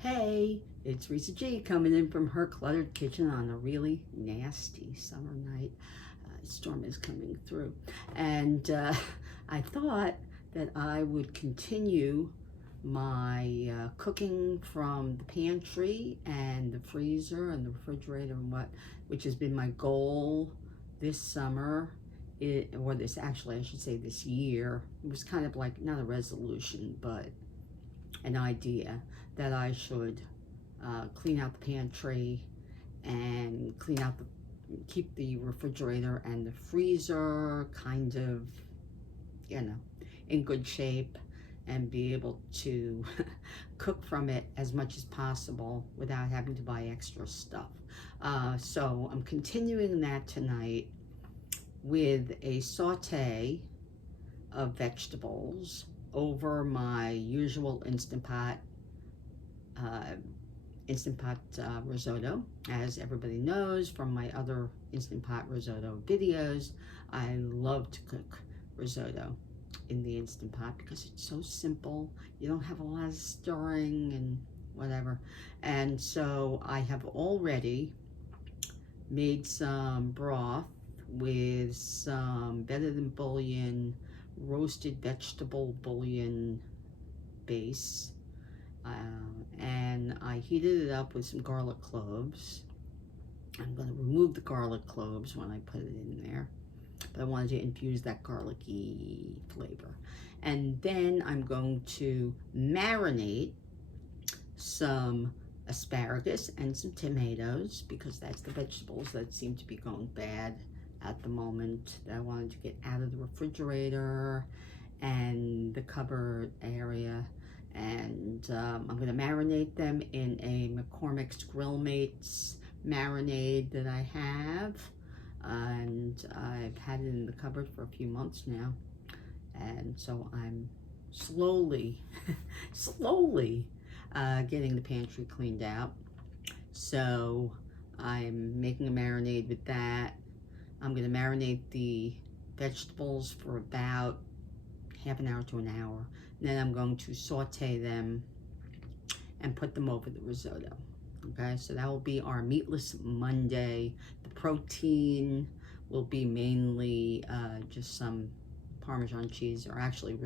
Hey, it's Risa G coming in from her cluttered kitchen on a really nasty summer night. Storm is coming through. And I thought that I would continue my cooking from the pantry and the freezer and the refrigerator and which has been my goal this summer. I should say this year. It was kind of like, not a resolution, but an idea that I should clean out the pantry and keep the refrigerator and the freezer kind of, in good shape, and be able to cook from it as much as possible without having to buy extra stuff. So I'm continuing that tonight with a saute of vegetables over my usual Instant Pot risotto. As everybody knows from my other Instant Pot risotto videos, I love to cook risotto in the Instant Pot because it's so simple. You don't have a lot of stirring and whatever. And so I have already made some broth with some Better Than Bouillon roasted vegetable bouillon base, and I heated it up with some garlic cloves. I'm going to remove the garlic cloves when I put it in there, but I wanted to infuse that garlicky flavor. And then I'm going to marinate some asparagus and some tomatoes, because that's the vegetables that seem to be going bad at the moment, that I wanted to get out of the refrigerator and the cupboard area. And I'm going to marinate them in a McCormick's GrillMates marinade that I have, and I've had it in the cupboard for a few months now, and so I'm slowly getting the pantry cleaned out. So I'm making a marinade with that. I'm going to marinate the vegetables for about half an hour to an hour. And then I'm going to saute them and put them over the risotto. Okay, so that will be our meatless Monday. The protein will be mainly just some Parmesan cheese, or actually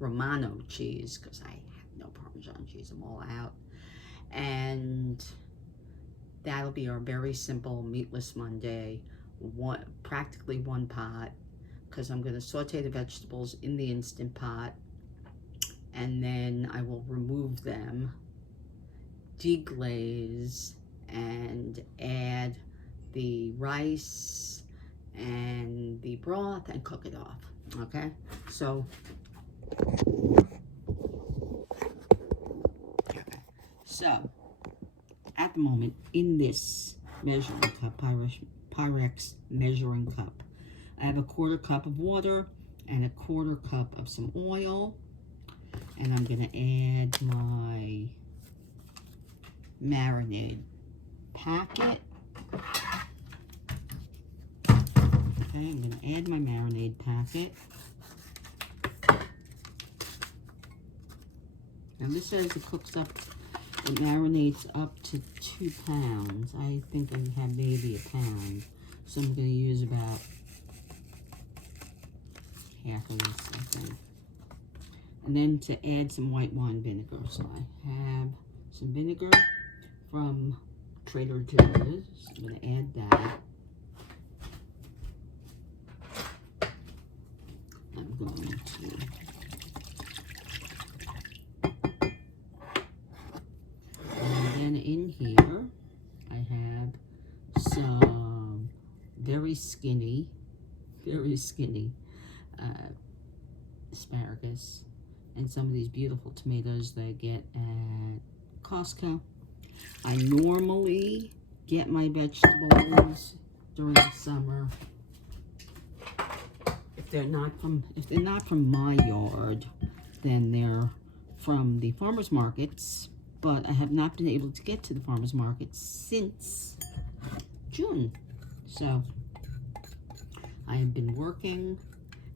Romano cheese, because I have no Parmesan cheese. I'm all out. And that'll be our very simple meatless Monday. Practically one pot, because I'm going to saute the vegetables in the Instant Pot, and then I will remove them, deglaze, and add the rice and the broth and cook it off. Okay, so at the moment, in this measuring cup, Pyrex measuring cup, I have a 1/4 cup of water and a 1/4 cup of some oil, and I'm going to add my marinade packet. Okay, I'm going to add my marinade packet. Now this says it cooks up, it marinates up to 2 pounds. I think I have maybe 1 pound. So I'm going to use about half of this, I think. And then to add some white wine vinegar. So I have some vinegar from Trader Joe's. I'm going to add that. I'm going to in here, I have some very skinny asparagus, and some of these beautiful tomatoes that I get at Costco. I normally get my vegetables during the summer. If they're not from my yard, then they're from the farmers markets. But I have not been able to get to the farmers market since June. So I have been working.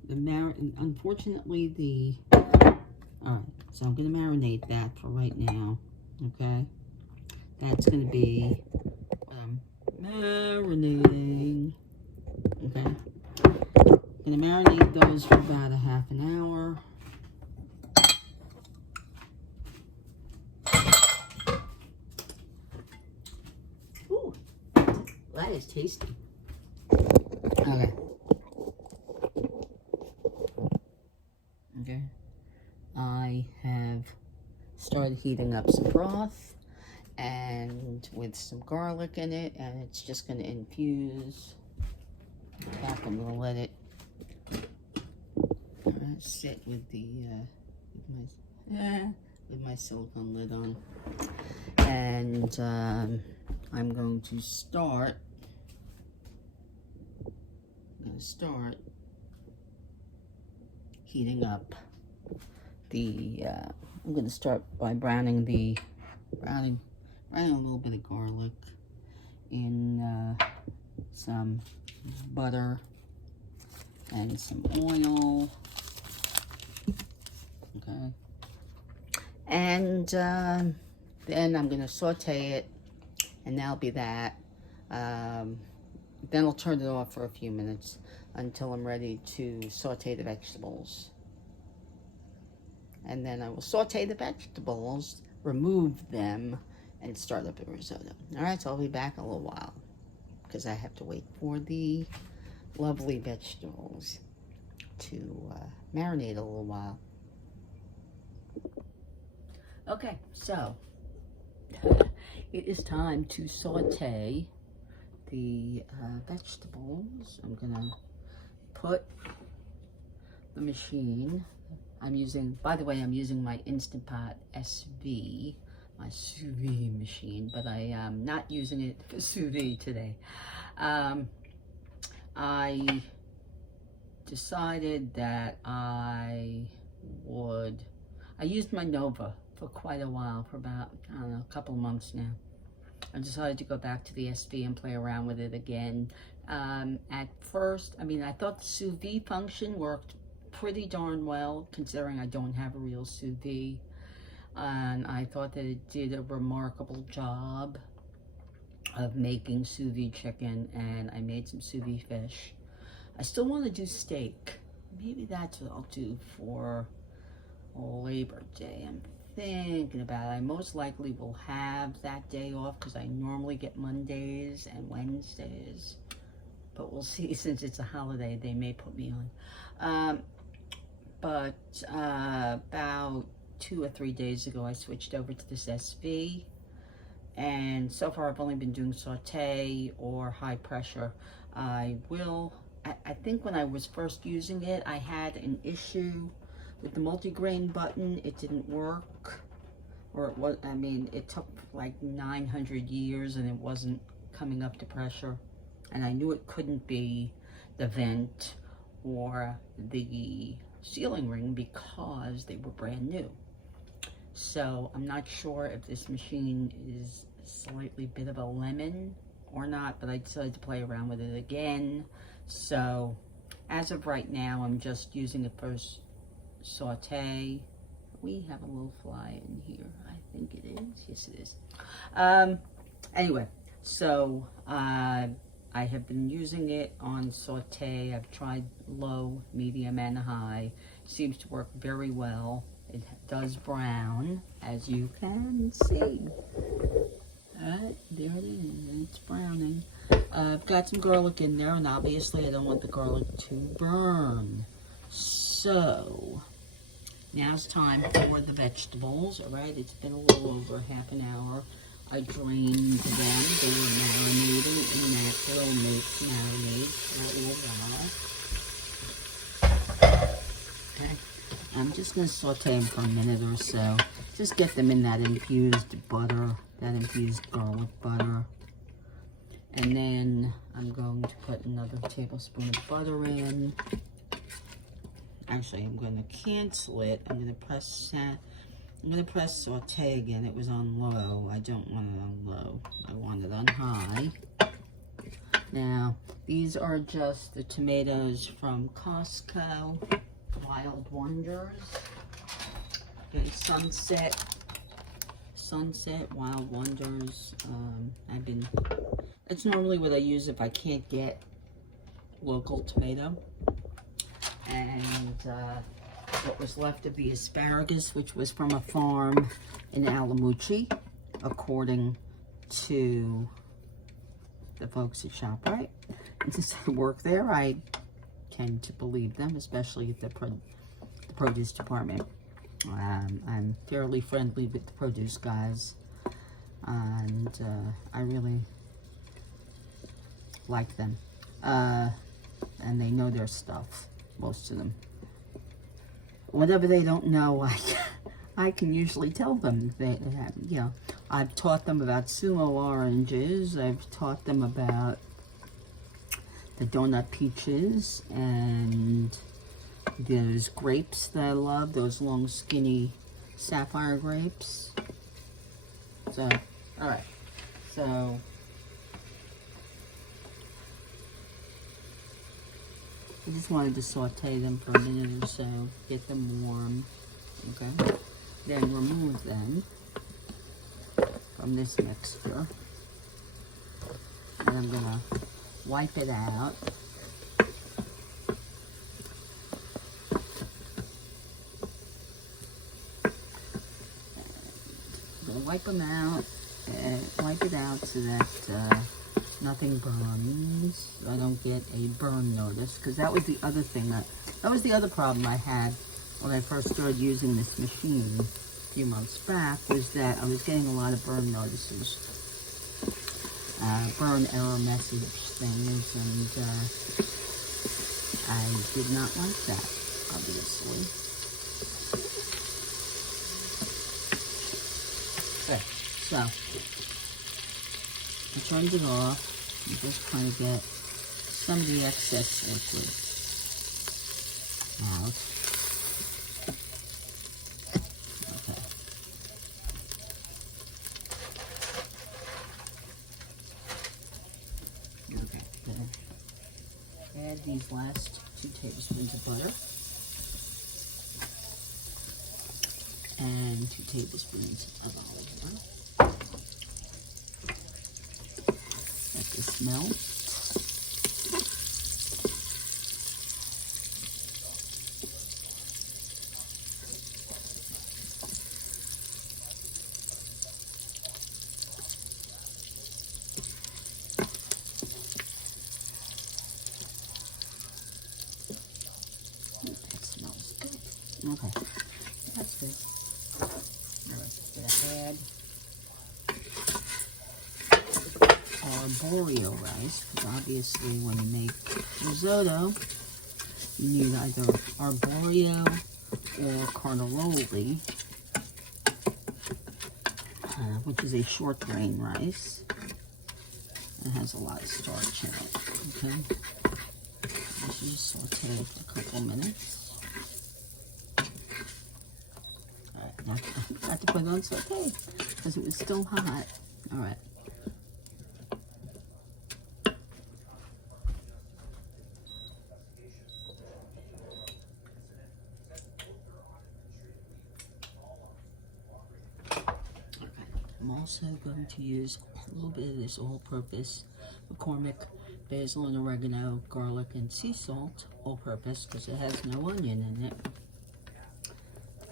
Unfortunately, all right, so I'm going to marinate that for right now. Okay, that's going to be what I'm marinating. Okay, I'm going to marinate those for about a half an hour. Ooh, that is tasty. Okay. Okay. I have started heating up some broth and with some garlic in it, and it's just going to infuse. I'm going to let it sit with the with my silicone lid on, and I'm going to start. Heating up the. I'm going to start by browning a little bit of garlic in some butter and some oil. Okay, and then I'm going to saute it, and that'll be that. Then I'll turn it off for a few minutes until I'm ready to saute the vegetables. And then I will saute the vegetables, remove them, and start up the risotto. All right, so I'll be back in a little while because I have to wait for the lovely vegetables to marinate a little while. Okay, so it is time to saute the vegetables. I'm gonna put the machine. By the way, I'm using my Instant Pot SV, my sous vide machine, but I am not using it for sous vide today. I decided that I used my Nova for quite a while, for about, I don't know, a couple months now. I decided to go back to the SV and play around with it again. At first, I thought the sous vide function worked pretty darn well, considering I don't have a real sous vide. And I thought that it did a remarkable job of making sous vide chicken, and I made some sous vide fish. I still want to do steak. Maybe that's what I'll do for Labor Day. I'm thinking about it. I most likely will have that day off because I normally get Mondays and Wednesdays. But we'll see. Since it's a holiday, they may put me on. But about 2 or 3 days ago, I switched over to this SV. And so far, I've only been doing saute or high pressure. I think when I was first using it, I had an issue with the multigrain button. It didn't work. Or it was, it took like 900 years and it wasn't coming up to pressure. And I knew it couldn't be the vent or the sealing ring because they were brand new. So I'm not sure if this machine is slightly bit of a lemon or not, but I decided to play around with it again. So as of right now, I'm just using it for saute. We have a little fly in here. I think it is. Yes, it is. Anyway, so I have been using it on saute. I've tried low, medium, and high. Seems to work very well. It does brown, as you can see. Alright, there it is. It's browning. I've got some garlic in there, and obviously I don't want the garlic to burn. So, now's time for the vegetables. Alright, it's been a little over half an hour. I drained them. They were marinating in that GrillMates marinade for a little while. Okay. I'm just going to saute them for a minute or so. Just get them in that infused butter, that infused garlic butter. And then I'm going to put another tablespoon of butter in. Actually, I'm going to cancel it. I'm going to press saute again. It was on low. I don't want it on low. I want it on high. Now, these are just the tomatoes from Costco. Wild Wonders. Okay, Sunset Sunset Wild Wonders. That's normally what I use if I can't get local tomato. And what was left of the asparagus, which was from a farm in Alamucci, according to the folks at ShopRite. And since I work there, I tend to believe them, especially at the produce department. I'm fairly friendly with the produce guys, and I really like them. And they know their stuff, most of them. Whatever they don't know, I can usually tell them. They have, you know, I've taught them about sumo oranges. I've taught them about the donut peaches and those grapes that I love, those long skinny sapphire grapes. So, all right. So, I just wanted to saute them for a minute or so, get them warm, okay? Then remove them from this mixture. And I'm gonna wipe it out. I'm gonna wipe them out, wipe it out so that nothing burns. So I don't get a burn notice, because that was the other thing that was the other problem I had when I first started using this machine a few months back, was that I was getting a lot of burn notices, burn error message things, and I did not like that, obviously. Okay, so I turned it off and just kind of get some of the excess liquid out. Okay. Okay, good. Add these last 2 tablespoons of butter and 2 tablespoons of olive oil. Let this melt. That smells good. Okay, that's good. All right, gonna add Arborio rice, because obviously when you make risotto, you need either Arborio or carnaroli, which is a short grain rice. It has a lot of starch in it, okay? This is just saute for a couple minutes. Alright, now I have to put it on saute, because it was still hot. Alright. I'm also going to use a little bit of this all-purpose McCormick basil and oregano, garlic, and sea salt, all-purpose, because it has no onion in it.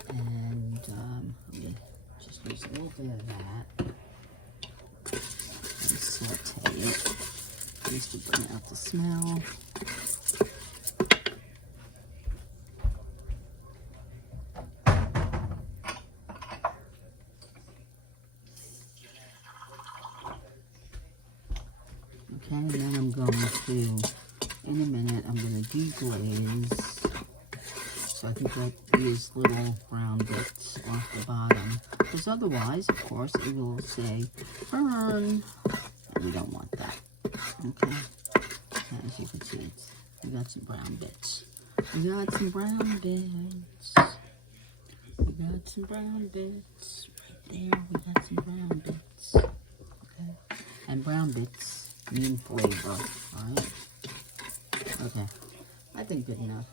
And I'm going to just use a little bit of that and saute it, just to bring out the smell. Okay, and then I'm going to, in a minute, I'm going to deglaze so I can get these little brown bits off the bottom. Because otherwise, of course, it will say burn, and we don't want that. Okay, as you can see, we got some brown bits. We got some brown bits. We got some brown bits. Right there, we got some brown bits. Okay, and brown bits mean flavor, alright? Okay, I think good enough.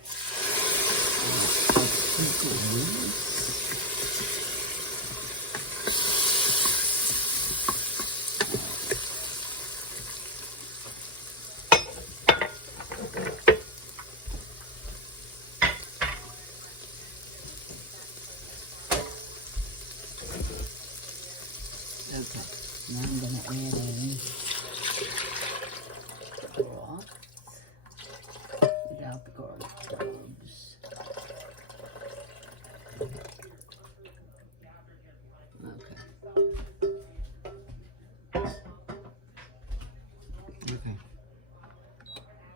Now I'm going to add in the broth without the garlic cloves. Okay.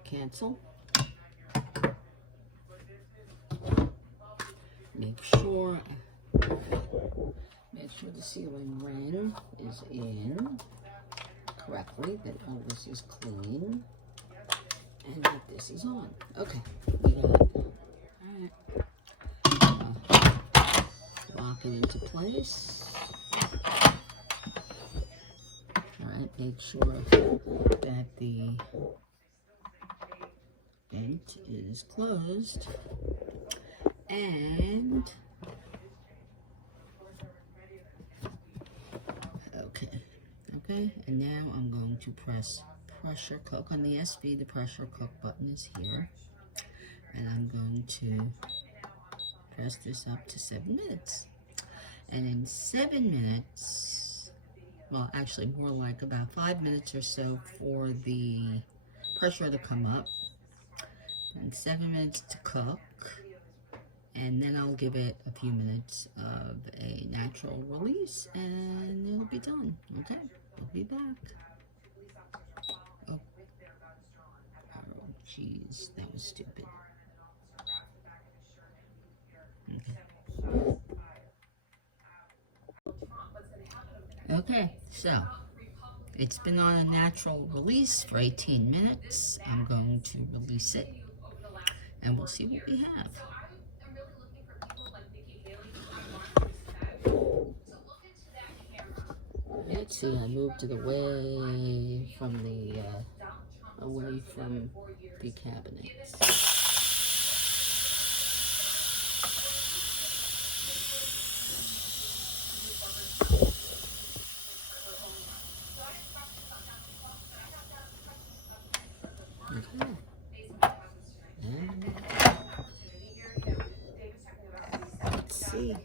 Cancel. Make sure the sealing ring is in correctly, that all this is clean, and that this is on. Okay, we got it. Alright. Lock it into place. Alright, make sure that the vent is closed. And okay, and now I'm going to press pressure cook on the SV. The pressure cook button is here, and I'm going to press this up to 7 minutes. And in 7 minutes, well, actually more like about 5 minutes or so for the pressure to come up, and 7 minutes to cook. And then I'll give it a few minutes of a natural release, and it'll be done. Okay, we'll be back. Oh, jeez, that was stupid. Okay, so it's been on a natural release for 18 minutes. I'm going to release it, and we'll see what we have. Let's see, I moved it away from the cabinets. Okay. Let's see.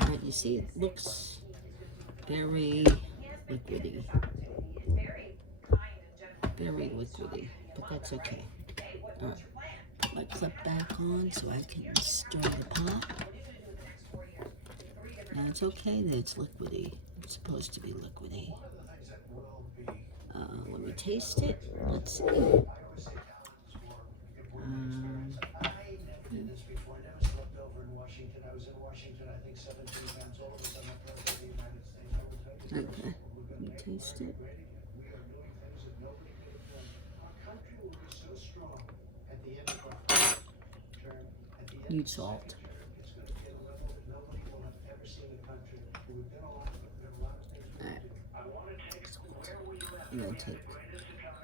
Alright, you see it looks very liquidy, but that's okay. Alright, put my clip back on so I can stir the pot. Now it's okay that it's liquidy. It's supposed to be liquidy. Let me taste it. Let's see. Okay, let me taste it. Need salt. Alright. I'm going to take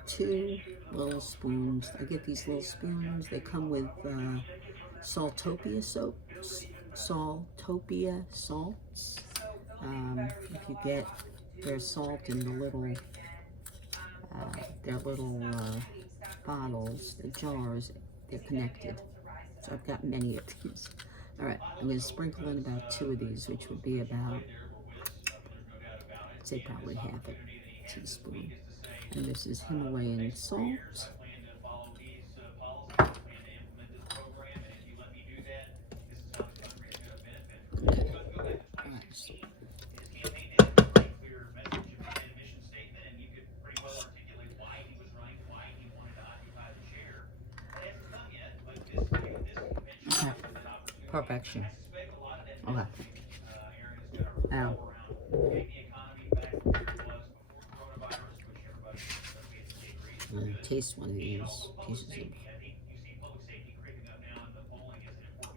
2 little spoons. I get these little spoons. They come with Sauteed soaps. Sauteed salts. If you get their salt in the little, bottles, the jars, they're connected. So I've got many of these. All right, I'm going to sprinkle in about 2 of these, which would be about, I'd say probably half a teaspoon. And this is Himalayan salt. Okay. All right. Okay. Perfection. Okay. Now. I'm going to taste one of these pieces of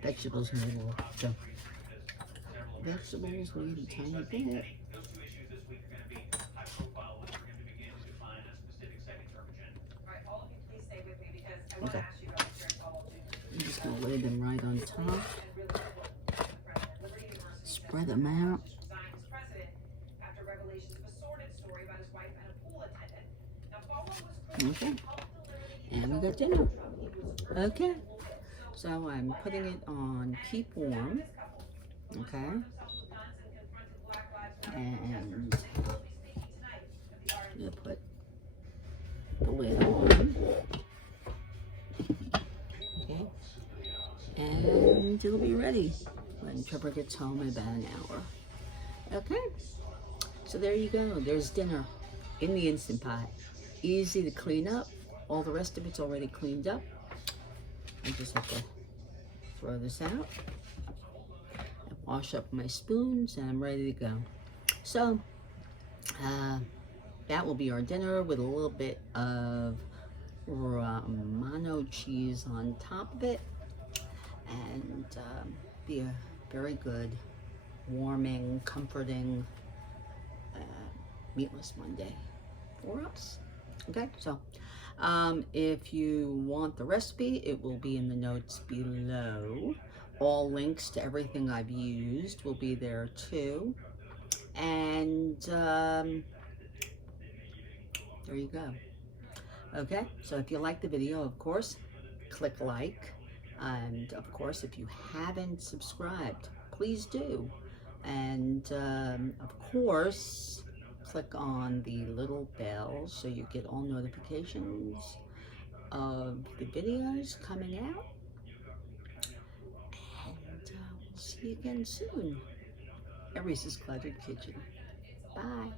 vegetables. Vegetables need a tiny bit. Okay. I'm just going to lay them right on top. Spread them out. Okay, and we got dinner. Okay, so I'm putting it on keep warm. Okay, and I'm going to put the lid on. Okay. And it'll be ready when Trevor gets home in about an hour. Okay. So there you go. There's dinner in the Instant Pot. Easy to clean up. All the rest of it's already cleaned up. I just have to throw this out. Wash up my spoons and I'm ready to go. So that will be our dinner with a little bit of Romano cheese on top of it, and be a very good, warming, comforting meatless Monday for us. Okay, so if you want the recipe, it will be in the notes below. All links to everything I've used will be there too. And there you go. Okay, so if you like the video, of course, click like. And of course, if you haven't subscribed, please do. And of course, click on the little bell so you get all notifications of the videos coming out. We'll see you again soon at Reese's Cluttered Kitchen. Bye.